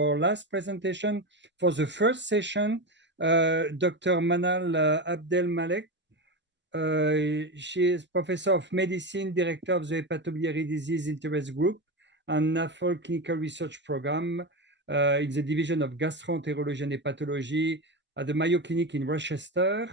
our last presentation. For the first session, Dr. Manal Abdelmalek. She is Professor of Medicine, Director of the Hepatobiliary Disease Interest Group and NAFL Clinical Research Program in the Division of Gastroenterology and Hepatology at the Mayo Clinic in Rochester.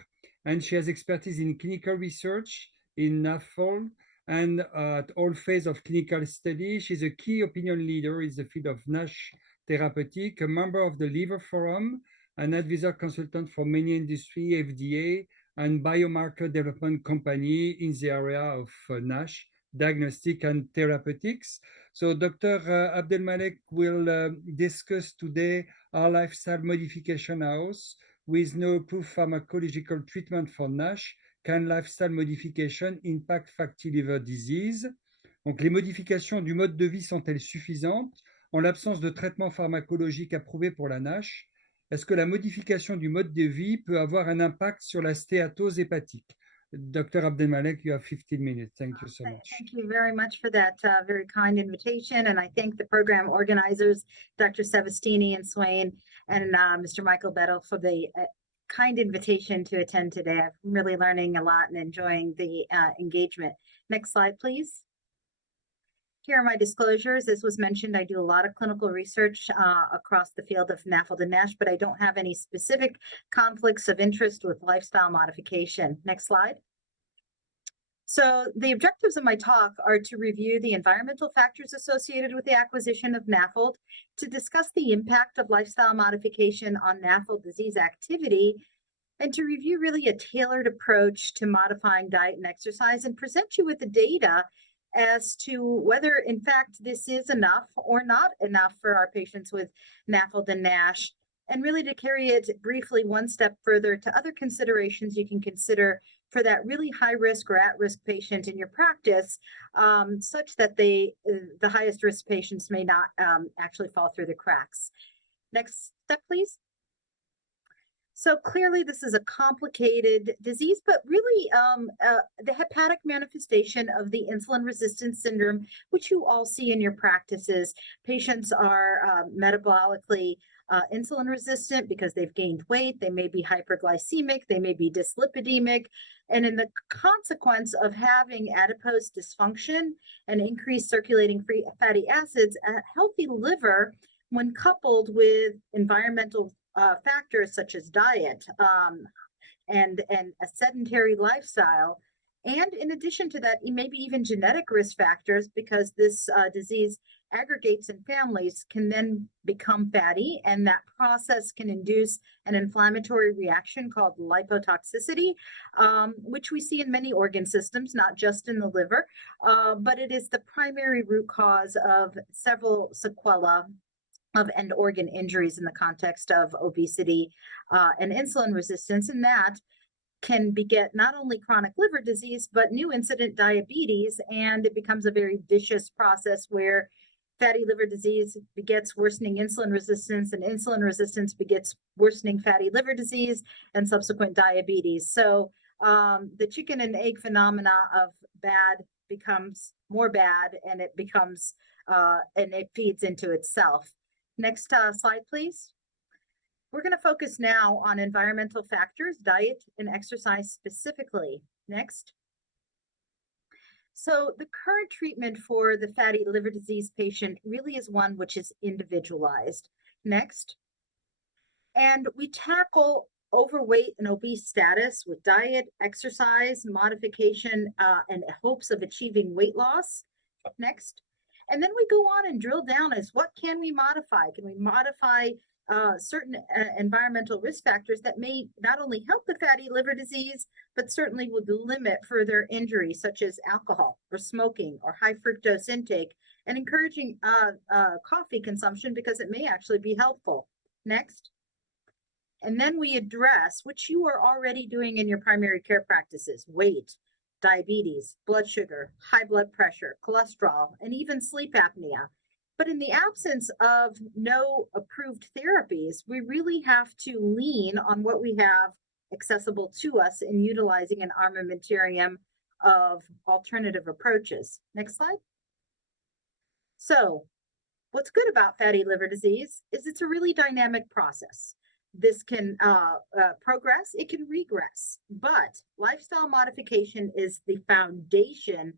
And she has expertise in clinical research in NAFL and at all phases of clinical study. She's a key opinion leader in the field of NASH therapeutic, a member of the Liver Forum, an advisor consultant for many industry, FDA, and biomarker development company in the area of NASH, diagnostic and therapeutics. So Dr. Abdelmalek will discuss today our lifestyle modification house with no approved pharmacological treatment for NASH. Can lifestyle modification impact fatty liver disease? Donc, les modifications du mode de vie sont-elles suffisantes en l'absence de traitement pharmacologique approuvé pour la NASH? Est-ce que la modification du mode de vie peut avoir un impact sur la stéatose hépatique? Dr. Abdelmalek, you have 15 minutes. Thank you so much. Thank you very much for that very kind invitation. And I thank the program organizers, Dr. Sevastini and Swain, and Mr. Michael Bettel for the kind invitation to attend today. I'm really learning a lot and enjoying the engagement. Next slide, please. Here are my disclosures. As was mentioned, I do a lot of clinical research across the field of NAFLD and NASH, but I don't have any specific conflicts of interest with lifestyle modification. Next slide. So the objectives of my talk are to review the environmental factors associated with the acquisition of NAFLD, to discuss the impact of lifestyle modification on NAFLD disease activity, and to review really a tailored approach to modifying diet and exercise, and present you with the data as to whether, in fact, this is enough or not enough for our patients with NAFLD and NASH, and really to carry it briefly one step further to other considerations you can consider for that really high-risk or at-risk patient in your practice, such that the highest risk patients may not actually fall through the cracks. Next step, please. So clearly, this is a complicated disease, but really the hepatic manifestation of the insulin resistance syndrome, which you all see in your practices. Patients are metabolically insulin resistant because they've gained weight. They may be hyperglycemic. They may be dyslipidemic. And in the consequence of having adipose dysfunction and increased circulating free fatty acids, a healthy liver, when coupled with environmental factors such as diet and a sedentary lifestyle, and in addition to that, maybe even genetic risk factors, because this disease aggregates in families, can then become fatty, and that process can induce an inflammatory reaction called lipotoxicity, which we see in many organ systems, not just in the liver, but it is the primary root cause of several sequelae of end organ injuries in the context of obesity and insulin resistance, and that can beget not only chronic liver disease, but new incident diabetes, and it becomes a very vicious process where fatty liver disease begets worsening insulin resistance, and insulin resistance begets worsening fatty liver disease and subsequent diabetes. So the chicken and egg phenomena of bad becomes more bad, and it becomes, and it feeds into itself. Next slide, please. We're going to focus now on environmental factors, diet and exercise specifically. Next. So the current treatment for the fatty liver disease patient really is one which is individualized. Next. And we tackle overweight and obese status with diet, exercise, modification, and hopes of achieving weight loss. Next. And then we go on and drill down as what can we modify? Can we modify certain environmental risk factors that may not only help the fatty liver disease, but certainly would limit further injury, such as alcohol or smoking or high fructose intake, and encouraging coffee consumption because it may actually be helpful. Next. And then we address, which you are already doing in your primary care practices, weight, diabetes, blood sugar, high blood pressure, cholesterol, and even sleep apnea. But in the absence of no approved therapies, we really have to lean on what we have accessible to us in utilizing an armamentarium of alternative approaches. Next slide. So What's good about fatty liver disease is it's a really dynamic process. This can progress, it can regress, but lifestyle modification is the foundation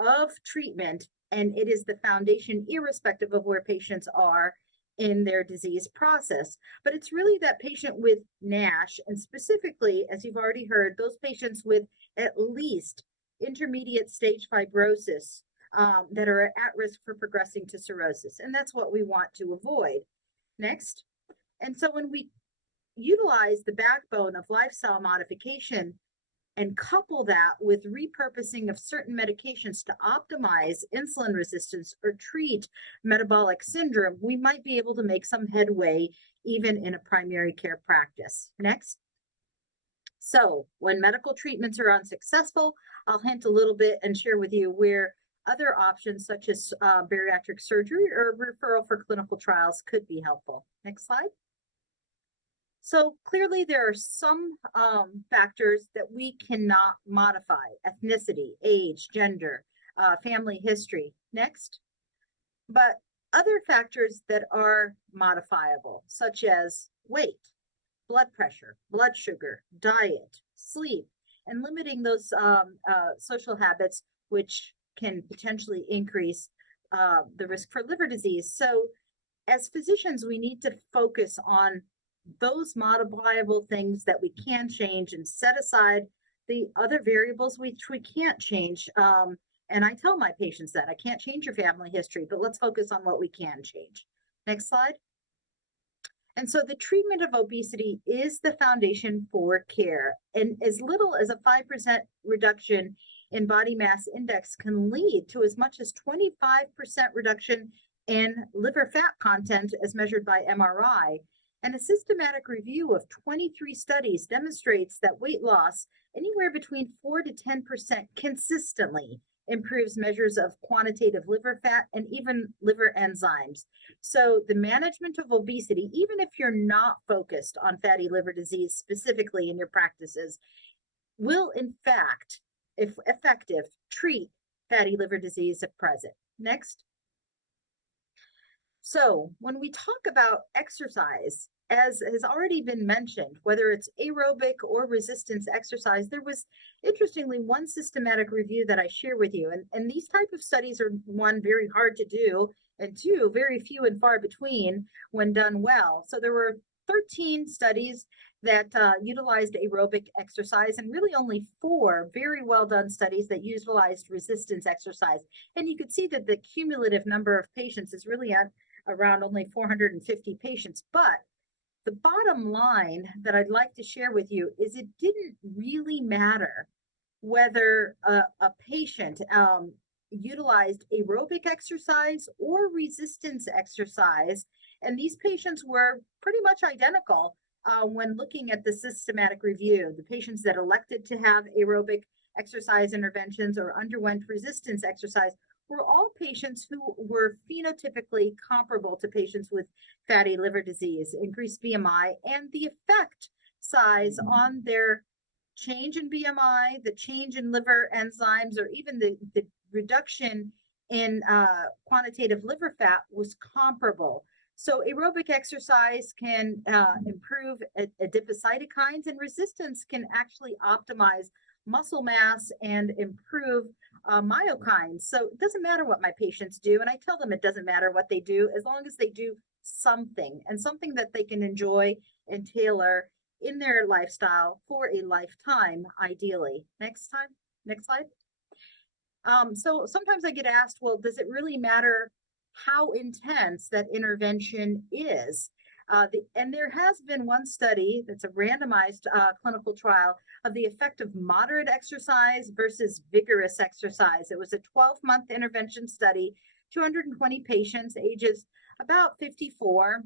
of treatment, and it is the foundation irrespective of where patients are in their disease process. But it's really that patient with NASH, and specifically, as you've already heard, those patients with at least intermediate stage fibrosis that are at risk for progressing to cirrhosis. And that's what we want to avoid. Next. And so when we utilize the backbone of lifestyle modification and couple that with repurposing of certain medications to optimize insulin resistance or treat metabolic syndrome, we might be able to make some headway even in a primary care practice. Next. So when medical treatments are unsuccessful, I'll hint a little bit and share with you where other options such as bariatric surgery or referral for clinical trials could be helpful. Next slide. So clearly there are some factors that we cannot modify: ethnicity, age, gender, family history. Next. But other factors that are modifiable, such as weight, blood pressure, blood sugar, diet, sleep, and limiting those social habits, which can potentially increase the risk for liver disease. So as physicians, we need to focus on those modifiable things that we can change and set aside the other variables which we can't change. And I tell my patients that I can't change your family history, but let's focus on what we can change. Next slide. And so the treatment of obesity is the foundation for care. And as little as a 5% reduction in body mass index can lead to as much as 25% reduction in liver fat content as measured by MRI. And a systematic review of 23 studies demonstrates that weight loss anywhere between 4 to 10% consistently improves measures of quantitative liver fat and even liver enzymes. So the management of obesity, even if you're not focused on fatty liver disease specifically in your practices, will in fact, if effective, treat fatty liver disease if present. Next. So when we talk about exercise, as has already been mentioned, whether it's aerobic or resistance exercise, there was interestingly one systematic review that I share with you. And these type of studies are, one, very hard to do, and two, very few and far between when done well. So there were 13 studies that utilized aerobic exercise, and really only 4 very well done studies that utilized resistance exercise. And you could see that the cumulative number of patients is really at around only 450 patients. But the bottom line that I'd like to share with you is it didn't really matter whether a patient utilized aerobic exercise or resistance exercise. And these patients were pretty much identical when looking at the systematic review. The patients that elected to have aerobic exercise interventions or underwent resistance exercise were all patients who were phenotypically comparable to patients with fatty liver disease, increased BMI, and the effect size on their change in BMI, the change in liver enzymes, or even the reduction in quantitative liver fat was comparable. So aerobic exercise can improve adipocytokines, and resistance can actually optimize muscle mass and improve myokines. So it doesn't matter what my patients do, and I tell them it doesn't matter what they do as long as they do something, and something that they can enjoy and tailor in their lifestyle for a lifetime, ideally. Next slide. So sometimes I get asked, well, does it really matter how intense that intervention is? And there has been one study that's a randomized clinical trial of the effect of moderate exercise versus vigorous exercise. It was a 12-month intervention study, 220 patients, ages about 54,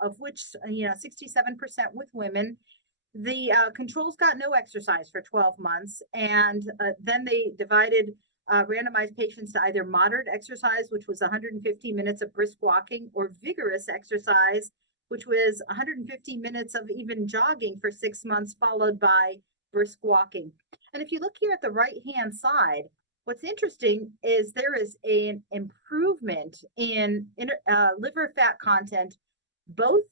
of which 67% with women. The controls got no exercise for 12 months, and then they divided randomized patients to either moderate exercise, which was 150 minutes of brisk walking, or vigorous exercise, which was 150 minutes of even jogging for 6 months, followed by brisk walking. And if you look here at the right-hand side, What's interesting is there is an improvement in liver fat content, both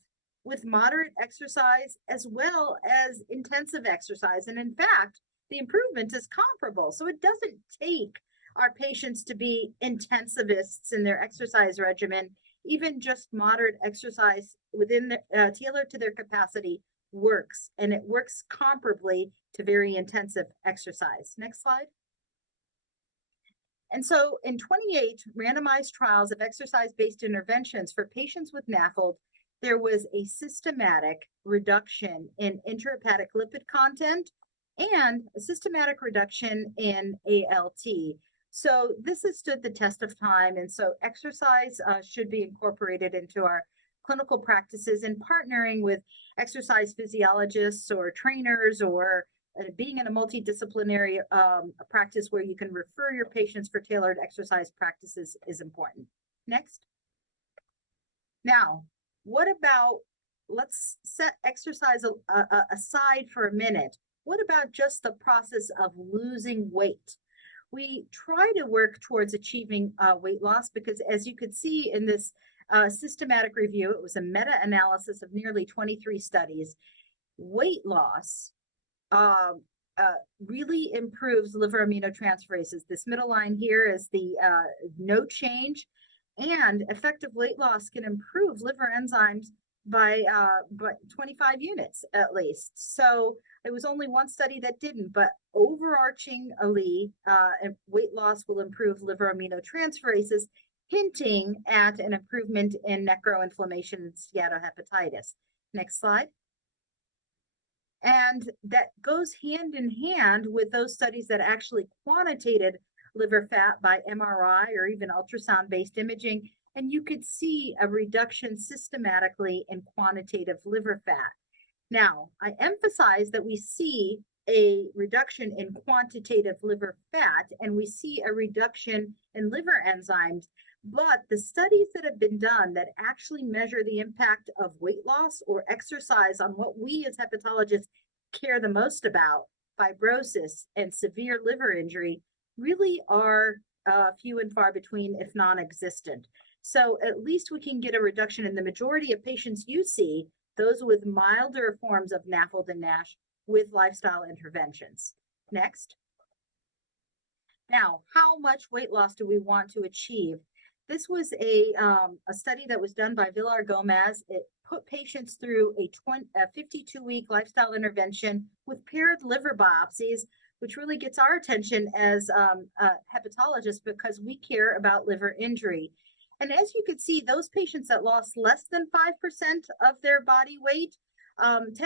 with moderate exercise as well as intensive exercise. And in fact, the improvement is comparable. So it doesn't take our patients to be intensivists in their exercise regimen. Even just moderate exercise within the tailored to their capacity works, and it works comparably to very intensive exercise. Next slide. And so in 28 randomized trials of exercise-based interventions for patients with NAFLD, there was a systematic reduction in intrahepatic lipid content and a systematic reduction in ALT. So this has stood the test of time. And so exercise should be incorporated into our clinical practices and partnering with exercise physiologists or trainers, or being in a multidisciplinary practice where you can refer your patients for tailored exercise practices is important. Next. Now, what about, let's set exercise aside for a minute. What about just the process of losing weight? We try to work towards achieving weight loss because, as you could see in this systematic review, it was a meta-analysis of nearly 23 studies. Weight loss really improves liver aminotransferases. This middle line here is the no change, and effective weight loss can improve liver enzymes by 25 units at least. So it was only one study that didn't, but overarchingly, weight loss will improve liver aminotransferases, hinting at an improvement in necroinflammation and steatohepatitis. Next slide. And that goes hand in hand with those studies that actually quantitated liver fat by MRI or even ultrasound-based imaging, and you could see a reduction systematically in quantitative liver fat. Now, I emphasize that we see a reduction in quantitative liver fat, and we see a reduction in liver enzymes, but the studies that have been done that actually measure the impact of weight loss or exercise on what we as hepatologists care the most about, fibrosis and severe liver injury, really are few and far between, if non-existent. So at least we can get a reduction in the majority of patients you see, those with milder forms of NAFLD and NASH, with lifestyle interventions. Next. Now, how much weight loss do we want to achieve? This was a study that was done by Villar Gomez. It put patients through a 52-week lifestyle intervention with paired liver biopsies, which really gets our attention as hepatologists because we care about liver injury. And as you could see, those patients that lost less than 5% of their body weight, 10%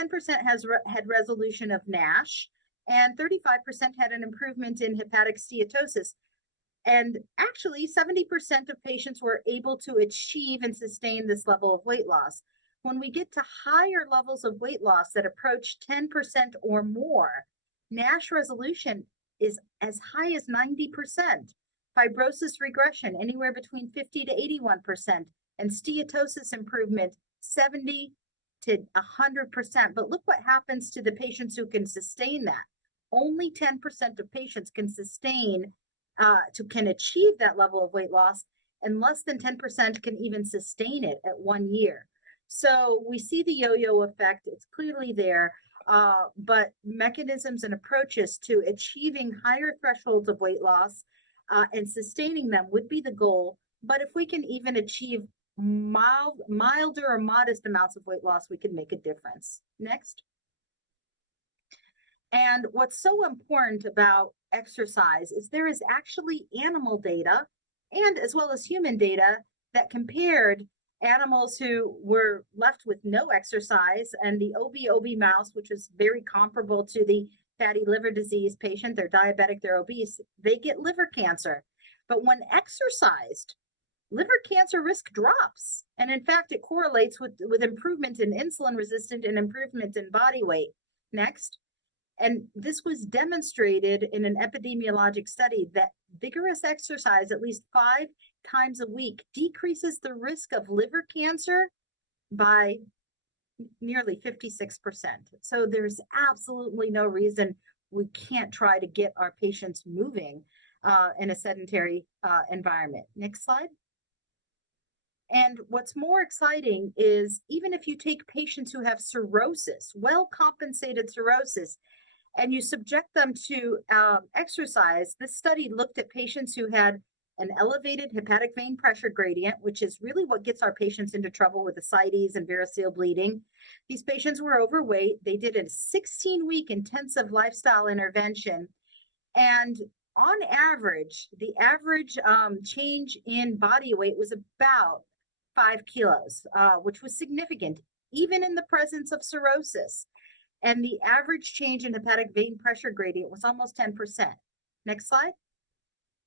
had resolution of NASH, and 35% had an improvement in hepatic steatosis. And actually, 70% of patients were able to achieve and sustain this level of weight loss. When we get to higher levels of weight loss that approach 10% or more, NASH resolution is as high as 90%. Fibrosis regression anywhere between 50 to 81%, and steatosis improvement 70 to 100%. But look what happens to the patients who can sustain that. Only 10% of patients can can achieve that level of weight loss, and less than 10% can even sustain it at 1 year. So we see the yo-yo effect. It's clearly there, but mechanisms and approaches to achieving higher thresholds of weight loss and sustaining them would be the goal. But if we can even achieve milder or modest amounts of weight loss, we can make a difference. Next. And what's so important about exercise is there is actually animal data, and as well as human data, that compared animals who were left with no exercise and the OB mouse, which is very comparable to the fatty liver disease patient. They're diabetic, they're obese, they get liver cancer. But when exercised, liver cancer risk drops. And in fact, it correlates with improvement in insulin resistance and improvement in body weight. Next. And this was demonstrated in an epidemiologic study that vigorous exercise at least 5 times a week decreases the risk of liver cancer by nearly 56%. So there's absolutely no reason we can't try to get our patients moving. in a sedentary environment. Next slide. And what's more exciting is even if you take patients who have cirrhosis, well-compensated cirrhosis, and you subject them to exercise, this study looked at patients who had an elevated hepatic vein pressure gradient, which is really what gets our patients into trouble with ascites and variceal bleeding. These patients were overweight. They did a 16-week intensive lifestyle intervention. And on average, the average change in body weight was about 5 kilos, which was significant, even in the presence of cirrhosis. And the average change in hepatic vein pressure gradient was almost 10%. Next slide.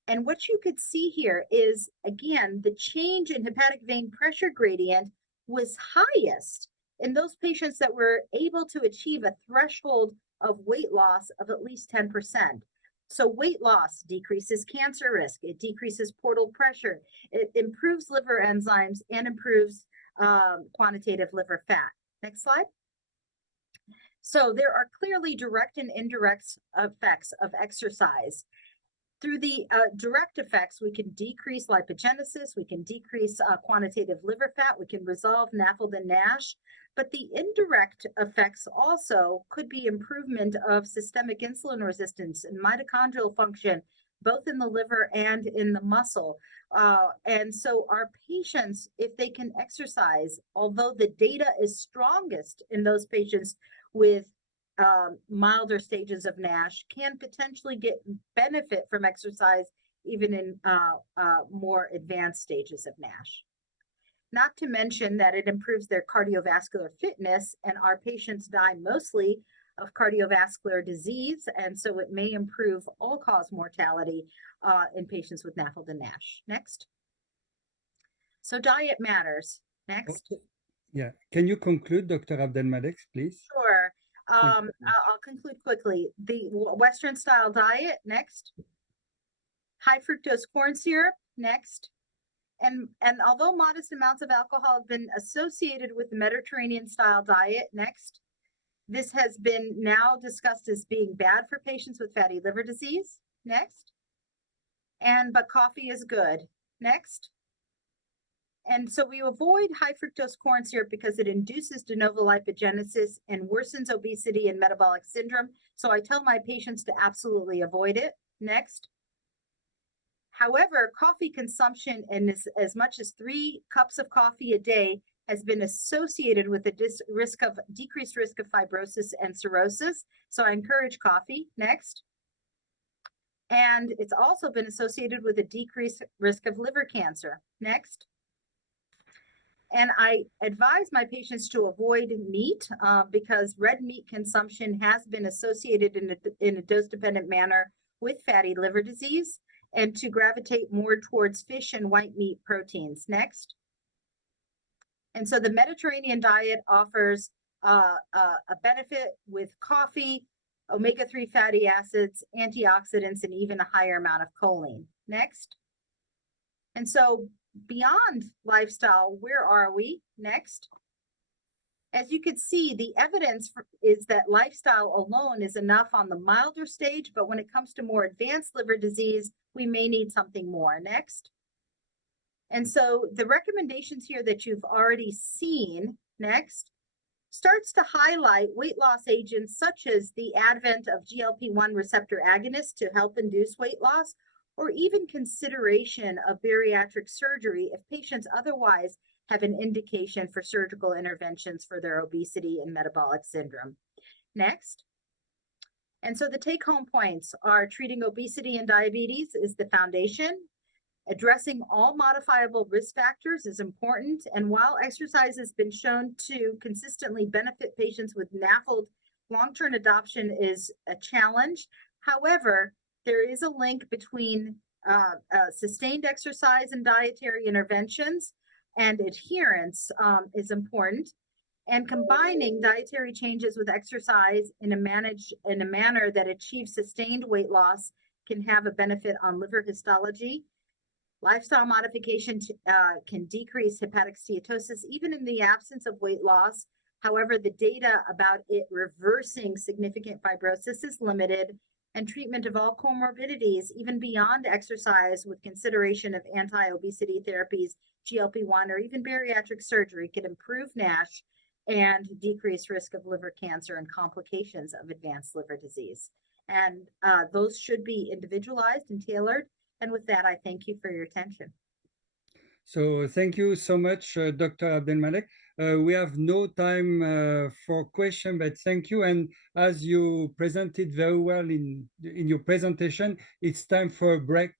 And what you could see here is, again, the change in hepatic vein pressure gradient was highest in those patients that were able to achieve a threshold of weight loss of at least 10%. So weight loss decreases cancer risk, it decreases portal pressure, it improves liver enzymes, and improves quantitative liver fat. Next slide. So there are clearly direct and indirect effects of exercise. Through the direct effects, we can decrease lipogenesis, we can decrease quantitative liver fat, we can resolve NAFLD and NASH, but the indirect effects also could be improvement of systemic insulin resistance and mitochondrial function, both in the liver and in the muscle. And so our patients, if they can exercise, although the data is strongest in those patients with milder stages of NASH, can potentially get benefit from exercise even in more advanced stages of NASH. Not to mention that it improves their cardiovascular fitness, and our patients die mostly of cardiovascular disease, and so it may improve all-cause mortality in patients with NAFLD and NASH. Next. So diet matters. Next. Okay. Yeah. Can you conclude, Dr. Abdelmalek, please? Sure. I'll conclude quickly. The Western style diet, next. High fructose corn syrup, next. And although modest amounts of alcohol have been associated with the Mediterranean style diet, next. This has been now discussed as being bad for patients with fatty liver disease, next. But coffee is good, next. And so we avoid high fructose corn syrup because it induces de novo lipogenesis and worsens obesity and metabolic syndrome. So I tell my patients to absolutely avoid it. Next. However, coffee consumption in as much as 3 cups of coffee a day has been associated with a decreased risk of fibrosis and cirrhosis. So I encourage coffee. Next. And it's also been associated with a decreased risk of liver cancer. Next. And I advise my patients to avoid meat because red meat consumption has been associated in a dose-dependent manner with fatty liver disease, and to gravitate more towards fish and white meat proteins. Next. And so the Mediterranean diet offers a benefit with coffee, omega-3 fatty acids, antioxidants, and even a higher amount of choline. Next. And so beyond lifestyle, where are we? Next. As you can see, the evidence is that lifestyle alone is enough on the milder stage, but when it comes to more advanced liver disease, we may need something more. Next. And so the recommendations here that you've already seen, next, starts to highlight weight loss agents such as the advent of GLP-1 receptor agonists to help induce weight loss, or even consideration of bariatric surgery if patients otherwise have an indication for surgical interventions for their obesity and metabolic syndrome. Next. And so the take-home points are treating obesity and diabetes is the foundation. Addressing all modifiable risk factors is important. And while exercise has been shown to consistently benefit patients with NAFLD, long-term adoption is a challenge. However, there is a link between sustained exercise and dietary interventions, and adherence is important. And combining dietary changes with exercise in a manner that achieves sustained weight loss can have a benefit on liver histology. Lifestyle modification can decrease hepatic steatosis even in the absence of weight loss. However, the data about it reversing significant fibrosis is limited, and treatment of all comorbidities, even beyond exercise, with consideration of anti-obesity therapies, GLP-1, or even bariatric surgery, can improve NASH and decrease risk of liver cancer and complications of advanced liver disease. And those should be individualized and tailored. And with that, I thank you for your attention. So thank you so much, Dr. Abdelmalek. We have no time for question, but thank you. And as you presented very well in your presentation, it's time for a break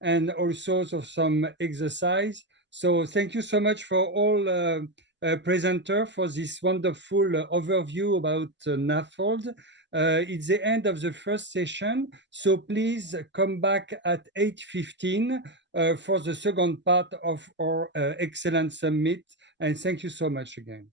and also some exercise. So thank you so much for all presenter for this wonderful overview about NAFLD. It's the end of the first session, so please come back at 8:15 for the second part of our Excellence Summit. And thank you so much again.